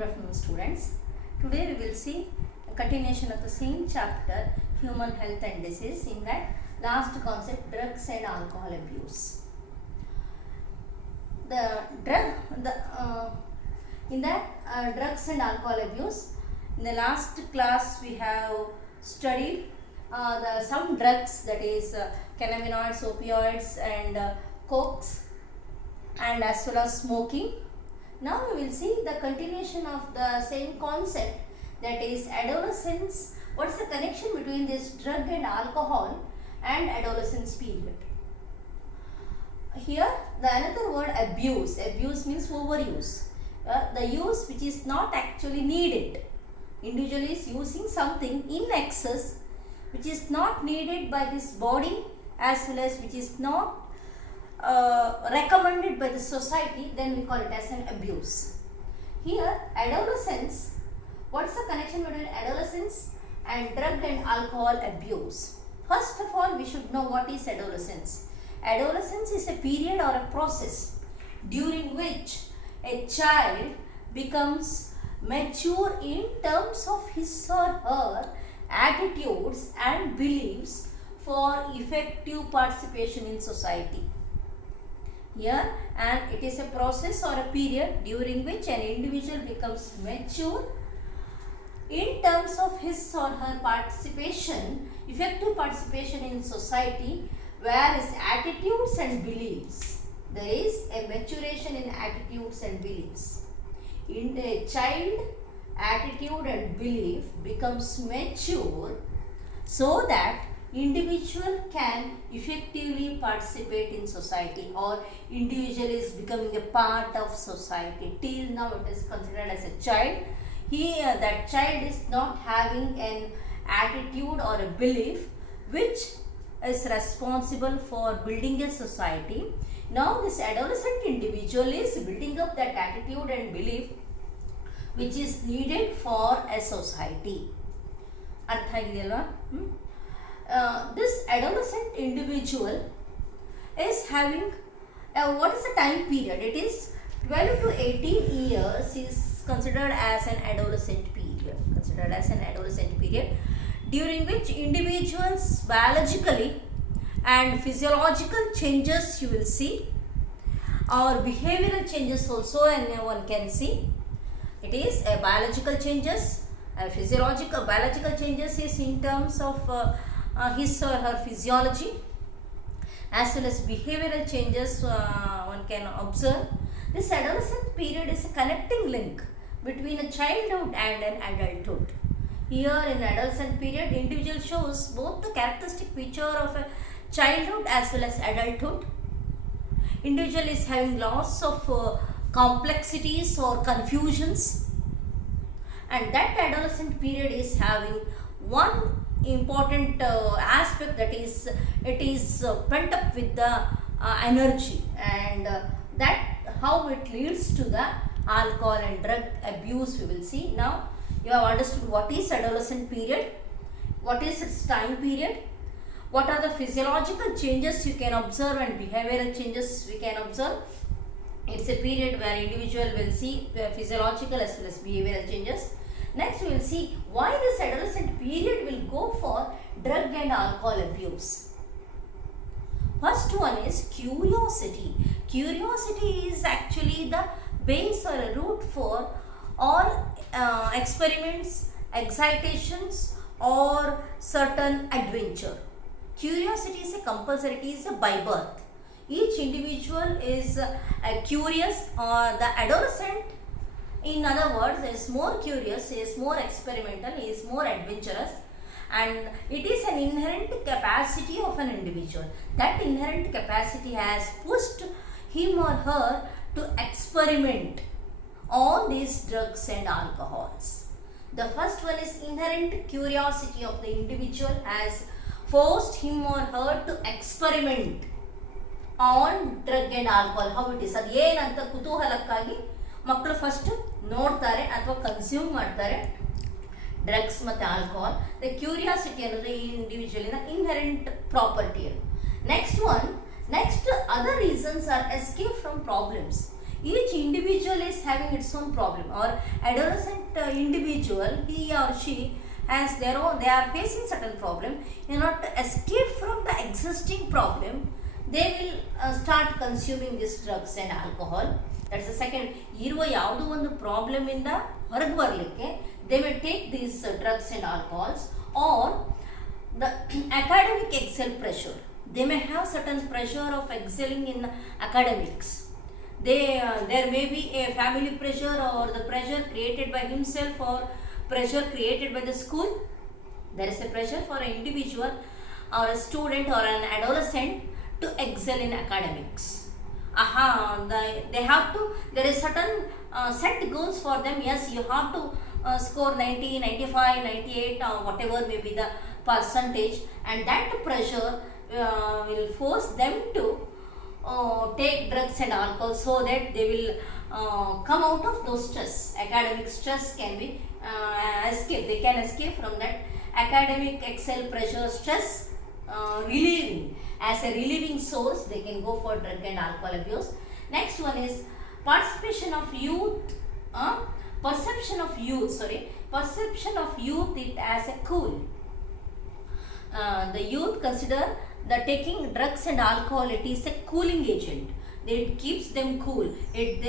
Good afternoon, students. Today we will see a continuation of the same chapter, Human Health and Disease. In that last concept, drugs and alcohol abuse. In that drugs and alcohol abuse, in the last class we have studied some drugs, that is cannabinoids, opioids, and cokes, and as well as smoking. Now we will see the continuation of the same concept, that is adolescence. What is the connection between this drug and alcohol and adolescence period? Here the another word, abuse. Abuse means overuse. The use which is not actually needed. Individual is using something in excess which is not needed by this body, as well as which is not recommended by the society, then we call it as an abuse. Here adolescence, what is the connection between adolescence and drug and alcohol abuse? First of all, we should know what is adolescence. Adolescence is a period or a process during which a child becomes mature in terms of his or her attitudes and beliefs for effective participation in society. Here, and it is a process or a period during which an individual becomes mature in terms of his or her participation, effective participation in society, where his attitudes and beliefs, there is a maturation in attitudes and beliefs. In a child, attitude and belief becomes mature so that individual can effectively participate in society, or individual is becoming a part of society. Till now it is considered as a child. Here that child is not having an attitude or a belief which is responsible for building a society. Now this adolescent individual is building up that attitude and belief which is needed for a society. Artha agidiyalva? This adolescent individual is having what is the time period? It is 12 to 18 years is considered as an adolescent period. During which individuals biologically and physiological changes you will see, or behavioral changes also, and one can see. It is a biological changes, biological changes is in terms of his or her physiology, as well as behavioral changes one can observe. This adolescent period is a connecting link between a childhood and an adulthood. Here in adolescent period, individual shows both the characteristic feature of a childhood as well as adulthood. Individual is having lots of complexities or confusions, and that adolescent period is having one important aspect, that is it is pent up with the energy, and that how it leads to the alcohol and drug abuse we will see. Now you have understood what is adolescent period, what is its time period, what are the physiological changes you can observe and behavioral changes we can observe. It's a period where individual will see physiological as well as behavioral changes. Next we will see why this adolescent period will go for drug and alcohol abuse. First one is curiosity. Curiosity is actually the base or a root for all experiments, excitations, or certain adventure. Curiosity is a compulsory, it is a by birth. Each individual is curious, or the adolescent, in other words, is more curious, is more experimental, is more adventurous, and it is an inherent capacity of an individual. That inherent capacity has pushed him or her to experiment on these drugs and alcohols. The first one is inherent curiosity of the individual has forced him or her to experiment on drug and alcohol. How it is? ಅದು ಏನಂತ ಕುತೂಹಲಕ್ಕಾಗಿ ಮಕ್ಕಳು first ನೋಡ್ತಾರೆ ಅಥವಾ consume ಮಾಡ್ತಾರೆ drugs ಮತ್ತು alcohol. The curiosity ಅನ್ನೋದು ಈ ಇಂಡಿವಿಜುವಲಿನ inherent property. Next other reasons are escape from problems. Each individual is having its own problem, or adolescent individual, he or she has their own, they are facing certain problem. In order to escape from the existing problem, they will start consuming these drugs and alcohol. That's the second. ಇರುವ ಯಾವುದೋ ಒಂದು problem ಇಂದ ಹೊರಗೆ ಬರಲಿಕ್ಕೆ they may take these drugs and alcohols, or the academic excel pressure. They may have certain pressure of excelling in academics. There may be a family pressure, or the pressure created by himself, or pressure created by the school. There is a pressure for an individual or a student or an adolescent to excel in academics. They have to, there is certain set goals for them. Yes, you have to score 90, 95, 98, or whatever may be the percentage, and that pressure will force them to take drugs and alcohol, so that they will come out of those stress. Academic stress can be escape. They can escape from that academic excel pressure stress, relieving. As a relieving source, they can go for drug and alcohol abuse. Next one is perception of youth it as a cool. The youth consider that taking drugs and alcohol, it is a cooling agent. It keeps them cool. It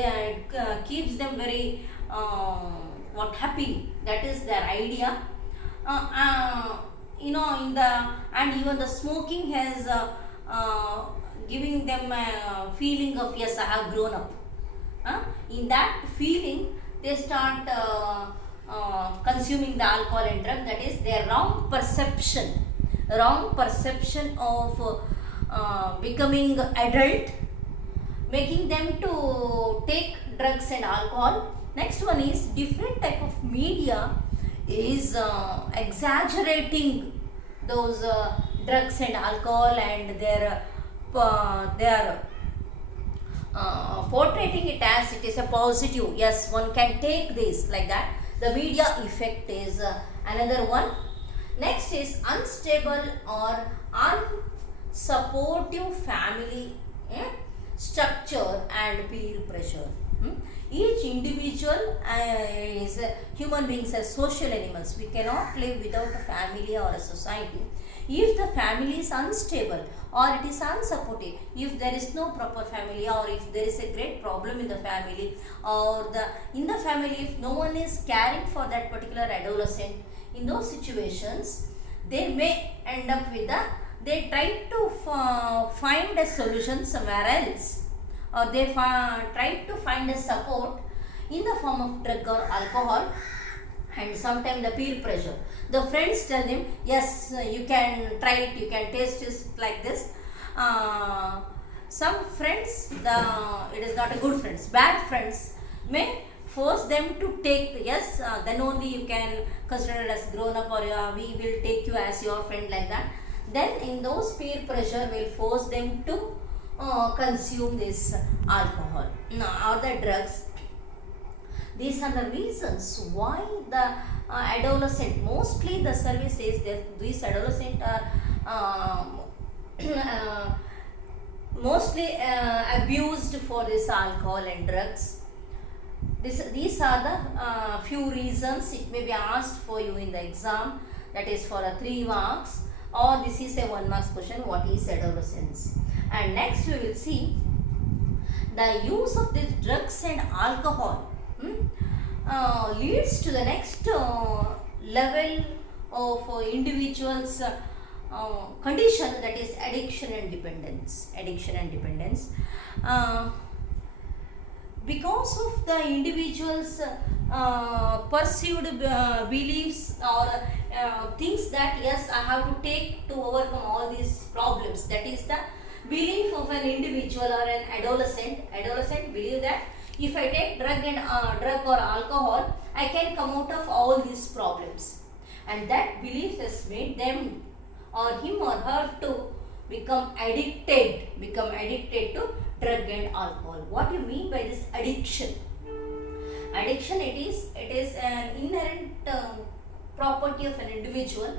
keeps them very happy. That is their idea. And even the smoking has giving them a feeling of, yes, I have grown up. In that feeling, they start consuming the alcohol and drug. That is their wrong perception of becoming adult, making them to take drugs and alcohol. Next one is different type of media is exaggerating those drugs and alcohol, and they are portraying it as it is a positive. Yes, one can take this like that. The media effect is another one. Next is unstable or unsupportive family structure and peer pressure. Each individual is human beings are social animals. We cannot live without a family or a society. If the family is unstable or it is unsupportive, if there is no proper family, or if there is a great problem in the family, or in the family if no one is caring for that particular adolescent, in those situations they may end up with they try to find a solution somewhere else, or they try to find a support in the form of drug or alcohol, and sometimes the peer pressure. The friends tell them, yes, you can try it, you can taste it like this. Some friends, it is not a good friends, bad friends may force them to take, yes, then only you can consider it as grown up, or we will take you as your friend, like that. Then in those peer pressure will force them to consume this alcohol or the drugs. These are the reasons why the adolescent, mostly the survey says that these adolescent are mostly abused for this alcohol and drugs. These are the few reasons. It may be asked for you in the exam, that is for 3 marks, or this is a 1 marks question, what is adolescence. And next we will see the use of these drugs and alcohol leads to the next level of individuals condition, that is addiction and dependence. Because of the individuals perceived beliefs or things that, yes, I have to take to overcome all these problems. That is the belief of an individual or an adolescent. Believe that if I take drug or alcohol, I can come out of all these problems, and that belief has made them or him or her to become addicted to drug and alcohol. What do you mean by this addiction? Addiction, it is an inherent property of an individual.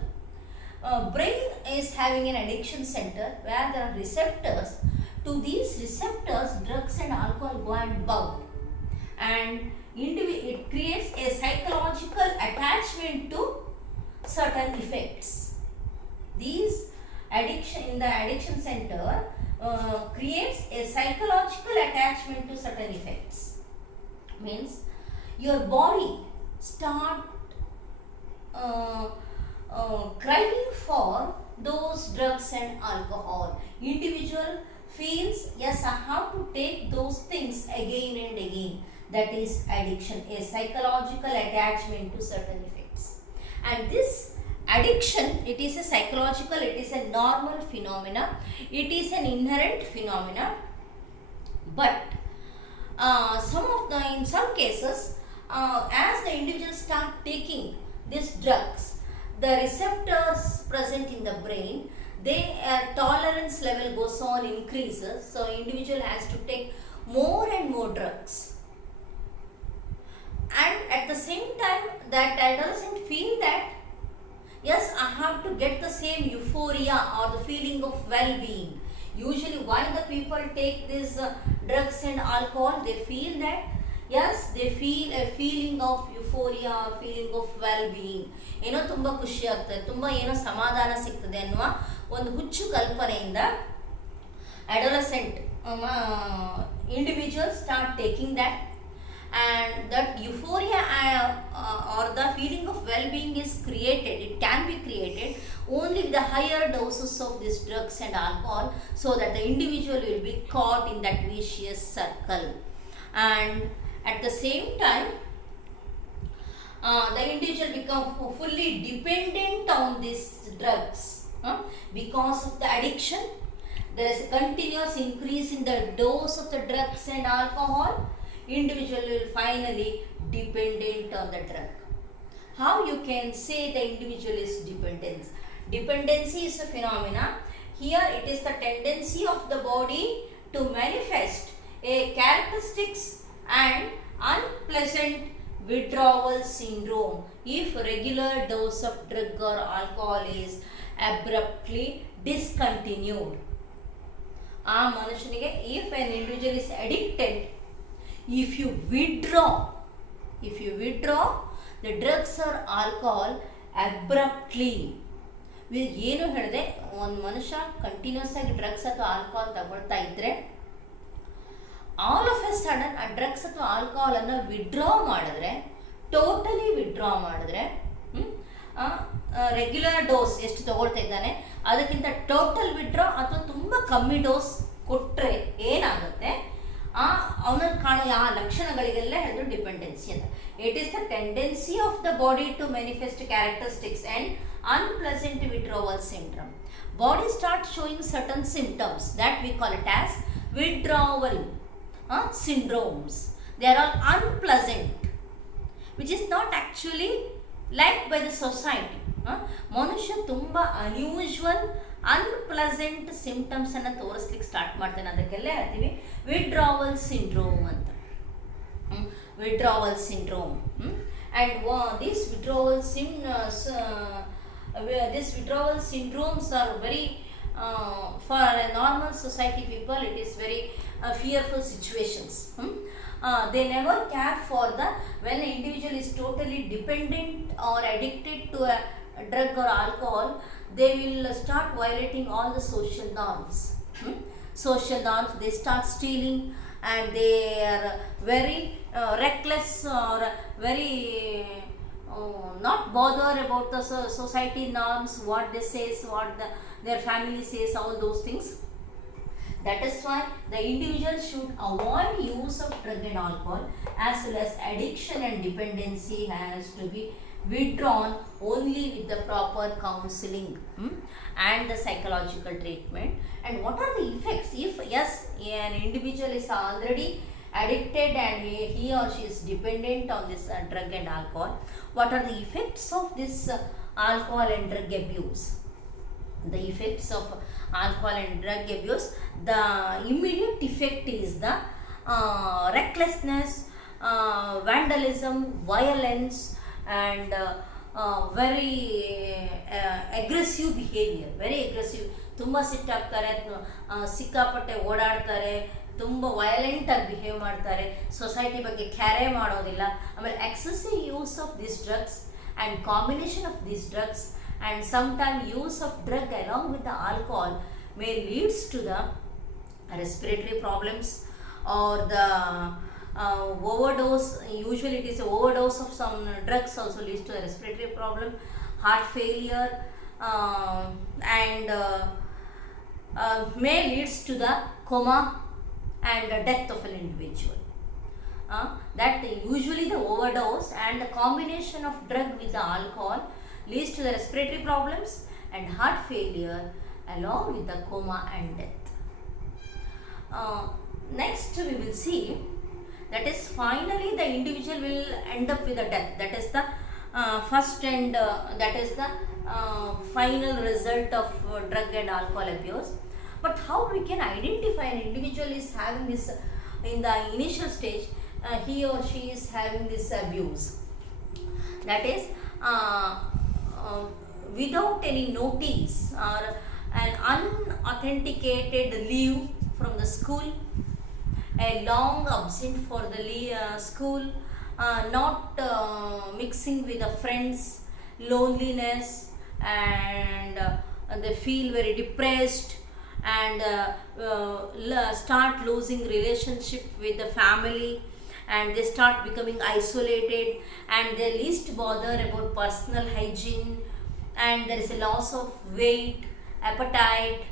Brain is having an addiction center where there are receptors To these receptors, drugs and alcohol go and bound, and it creates a psychological attachment to certain effects. These addiction in the addiction center creates a psychological attachment to certain effects. Means your body start craving for those drugs and alcohol. Individual feels, yes, I have to take those things again and again. That is addiction, a psychological attachment to certain effects. And this addiction, it is a psychological, it is a normal phenomena, it is an inherent phenomena. But in some cases, as the individuals start taking these drugs, the receptors present in the brain, their tolerance level goes on increases. So individual has to take more and more drugs, and at the same time that adolescent feel that, yes, I have to get the same euphoria or the feeling of well-being. Usually why the people take these drugs and alcohol, they feel that, yes, they feel a feeling of euphoria or feeling of well-being. ಏನೋ ತುಂಬ ಖುಷಿ ಆಗ್ತದೆ, ತುಂಬ ಏನೋ ಸಮಾಧಾನ ಸಿಗ್ತದೆ ಅನ್ನುವ ಒಂದು ಹುಚ್ಚು ಕಲ್ಪನೆಯಿಂದ adolescent individuals start taking that, and that euphoria or the feeling of well-being is created. It can be created only with the higher doses of these drugs and alcohol, so that the individual will be caught in that vicious circle. And at the same time, the individual become fully dependent on these drugs. Because of the addiction, there is a continuous increase in the dose of the drugs and alcohol. Individual will finally dependent on the drug. How you can say the individual is dependent? Dependency is a phenomena. Here it is the tendency of the body to manifest a characteristics and unpleasant withdrawal syndrome if regular dose of drug or alcohol is abruptly discontinued. If an individual is addicted, if you withdraw the drugs or alcohol abruptly, ಏನು ಹೇಳಿದೆ, ಒಂದು ಮನುಷ್ಯ continuous ಆಗಿ drugs ಅಥವಾ alcohol ತಗೊಳ್ತಾ ಇದ್ರೆ, all of a sudden ಆ drugs ಅಥವಾ ಆಲ್ಕೋಹಾಲನ್ನು ಟೋಟಲಿ ವಿಡ್ರಾ ಮಾಡಿದ್ರೆ ರೆಗ್ಯುಲರ್ ಡೋಸ್ ಎಷ್ಟು ತಗೊಳ್ತಾ ಇದ್ದಾನೆ ಅದಕ್ಕಿಂತ ಟೋಟಲ್ ವಿಡ್ರಾ ಅಥವಾ ತುಂಬ ಕಮ್ಮಿ ಡೋಸ್ ಕೊಟ್ಟರೆ ಏನಾಗುತ್ತೆ, ಅವನಲ್ಲಿ ಕಾಣೋ ಆ ಲಕ್ಷಣಗಳಿಗೆಲ್ಲ ಹೇಳಿದ್ರು ಡಿಪೆಂಡೆನ್ಸಿ ಅಂತ. It is the tendency of the body to manifest characteristics and unpleasant withdrawal syndrome. Body starts showing certain symptoms that we call it as withdrawal syndromes. They are all unpleasant, which is not actually liked by the society. ಮನುಷ್ಯ ತುಂಬ unusual unpleasant symptoms ಅನ್ನು ತೋರಿಸ್ಲಿಕ್ಕೆ start ಮಾಡ್ತಾನೆ. ಅದಕ್ಕೆಲ್ಲ ಹೇಳ್ತೀವಿ withdrawal syndrome ಅಂತ. Withdrawal syndrome. And these withdrawal syndromes are very for a normal society people, it is very fearful situations. They never care for when an individual is totally dependent or addicted to a drug or alcohol, they will start violating all the social norms. They start stealing, and they are very reckless or very not bother about the society norms, what they says, what their family says, all those things. That is why the individual should avoid use of drug and alcohol, as well as addiction and dependency has to be withdrawn only with the proper counseling and the psychological treatment. And what are the effects if, yes, an individual is already addicted and he or she is dependent on this drug and alcohol? What are the effects of this alcohol and drug abuse? The effects of alcohol and drug abuse, the immediate effect is the recklessness, vandalism, violence, and very aggressive behaviour, very aggressive, ತುಂಬ ಸಿಟ್ಟಾಗ್ತಾರೆ, ಸಿಕ್ಕಾಪಟ್ಟೆ ಓಡಾಡ್ತಾರೆ, ತುಂಬ ವಯಲೆಂಟಾಗಿ behave ಮಾಡ್ತಾರೆ, society ಬಗ್ಗೆ ಕ್ಯಾರೆ ಮಾಡೋದಿಲ್ಲ. ಆಮೇಲೆ excessive use of this drugs and combination of this drugs and sometime use of drug along with the alcohol may leads to the respiratory problems or the overdose. Usually it is a overdose of some drugs also leads to a respiratory problem, heart failure, and may leads to the coma and the death of an individual. That usually the overdose and the combination of drug with the alcohol leads to the respiratory problems and heart failure along with the coma and death. Next we will see that is finally the individual will end up with a death. That is the first and that is the final result of drug and alcohol abuse. But how we can identify an individual is having this in the initial stage, he or she is having this abuse? That is without any notice or an unauthenticated leave from the school, a long absent for the school, not mixing with the friends, loneliness, and they feel very depressed and start losing relationship with the family, and they start becoming isolated, and they least bother about personal hygiene, and there is a loss of weight, appetite,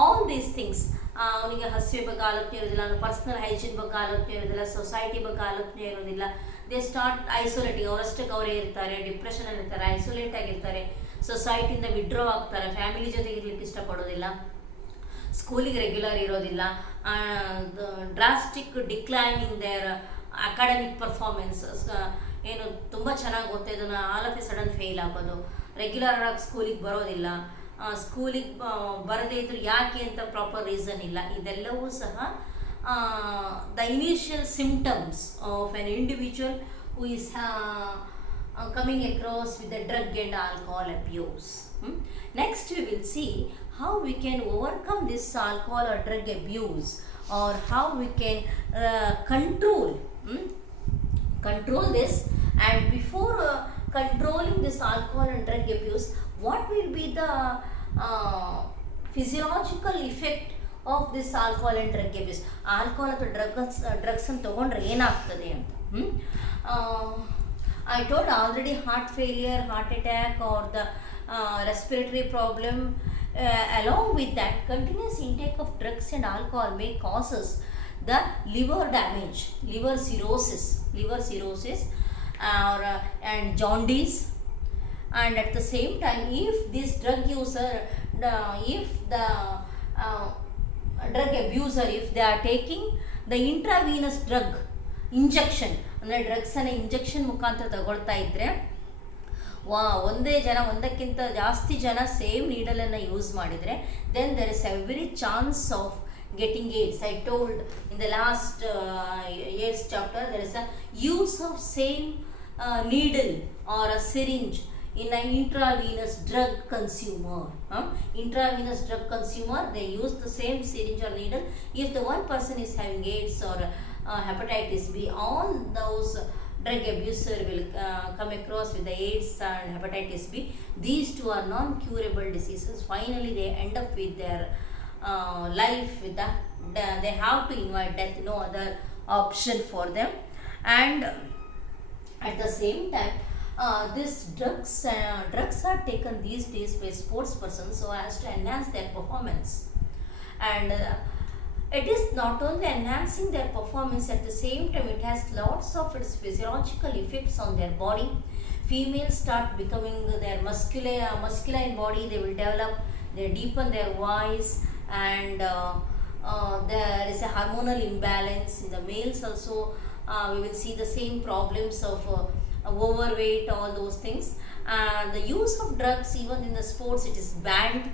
all these things. ಅವನಿಗೆ ಹಸಿವೆ ಬಗ್ಗೆ ಆಲೋಚನೆ ಇರೋದಿಲ್ಲ, personal hygiene ಬಗ್ಗೆ ಆಲೋಚನೆ ಇರೋದಿಲ್ಲ, society ಬಗ್ಗೆ ಆಲೋಚನೆ ಇರೋದಿಲ್ಲ. ದೇ ಸ್ಟಾರ್ಟ್ ಐಸೋಲೇಟಿಂಗ್, ಅವರಷ್ಟಕ್ಕೆ ಅವರೇ ಇರ್ತಾರೆ, ಡಿಪ್ರೆಷನಲ್ಲಿ ಇರ್ತಾರೆ, ಐಸೋಲೇಟ್ ಆಗಿರ್ತಾರೆ, ಸೊಸೈಟಿಯಿಂದ ವಿಡ್ರಾ ಆಗ್ತಾರೆ, ಫ್ಯಾಮಿಲಿ ಜೊತೆಗೆ ಇರ್ಲಿಕ್ಕೆ ಇಷ್ಟಪಡೋದಿಲ್ಲ, ಸ್ಕೂಲಿಗೆ ರೆಗ್ಯುಲರ್ ಇರೋದಿಲ್ಲ, drastic decline in their academic performance. ಏನು ತುಂಬ ಚೆನ್ನಾಗಿ ಓದ್ತಾಯಿದ್ದನ್ನು all of a sudden fail ಆಗೋದು, ರೆಗ್ಯುಲರ್ ಆಗಿ ಸ್ಕೂಲಿಗೆ ಬರೋದಿಲ್ಲ, ಸ್ಕೂಲಿಗೆ ಬರದೇ ಇದ್ರು ಯಾಕೆ ಅಂತ ಪ್ರಾಪರ್ ರೀಸನ್ ಇಲ್ಲ. ಇದೆಲ್ಲವೂ ಸಹ the initial symptoms of an individual who is coming across with the drug and alcohol abuse. Next we will see how we can overcome this alcohol or drug abuse, or how we can control this. And before controlling this alcohol and drug abuse, what will be the physiological effect of this alcohol and drug abuse? Alcohol ಅಥವಾ drugs ಅಂತ ತಗೊಂಡ್ರೆ ಏನಾಗ್ತದೆ ಅಂತ. I told already heart failure, heart attack, or the respiratory problem. Along with that, continuous intake of drugs and alcohol may causes the liver damage, liver cirrhosis, and jaundice. And at the same time, if this drug user, if the drug abuser, if they are taking the intravenous drug injection, ಅಂದರೆ ಡ್ರಗ್ಸನ್ನು injection ಮುಖಾಂತರ ತಗೊಳ್ತಾ ಇದ್ದರೆ, ಒಂದಕ್ಕಿಂತ ಜಾಸ್ತಿ ಜನ same ನೀಡಲನ್ನು use ಮಾಡಿದರೆ, then there is every chance of getting AIDS. I told in the last AIDS chapter, there is a use of same needle or a syringe in an intravenous drug consumer. Intravenous drug consumer, they use the same syringe or needle. If the one person is having AIDS or hepatitis B, all those drug abuser will come across with the AIDS and hepatitis B. These two are non-curable diseases. Finally, they end up with their life with they have to invite death, no other option for them. And at the same time, these drugs are taken these days by sports persons so as to enhance their performance, and it is not only enhancing their performance, at the same time it has lots of its physiological effects on their body. Females start becoming their masculine body, they will develop, they deepen their voice, and there is a hormonal imbalance in the males also. We will see the same problems of overweight, all those things. The use of drugs even in the sports, it is banned,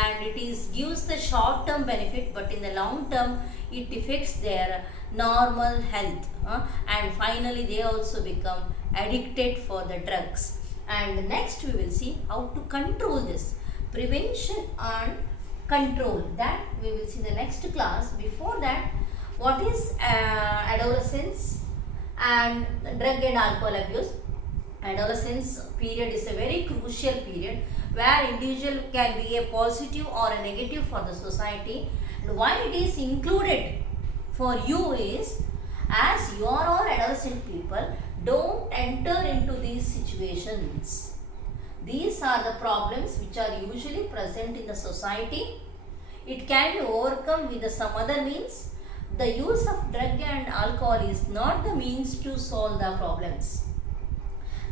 and it gives the short term benefit, but in the long term it affects their normal health, and finally they also become addicted for the drugs. And next we will see how to control this, prevention and control, that we will see the next class. Before that, what is adolescence and drug and alcohol abuse. Adolescence period is a very crucial period where individual can be a positive or a negative for the society. And why it is included for you is, as you are all adolescent people, don't enter into these situations. These are the problems which are usually present in the society. It can be overcome with some other means. The use of drug and alcohol is not the means to solve the problems.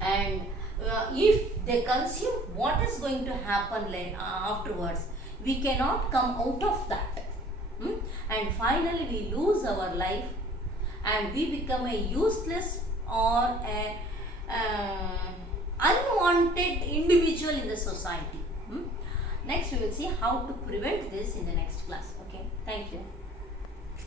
And if they consume, what is going to happen afterwards? We cannot come out of that. And finally we lose our life and we become a useless or a unwanted individual in the society. Next we will see how to prevent this in the next class. Okay, thank you.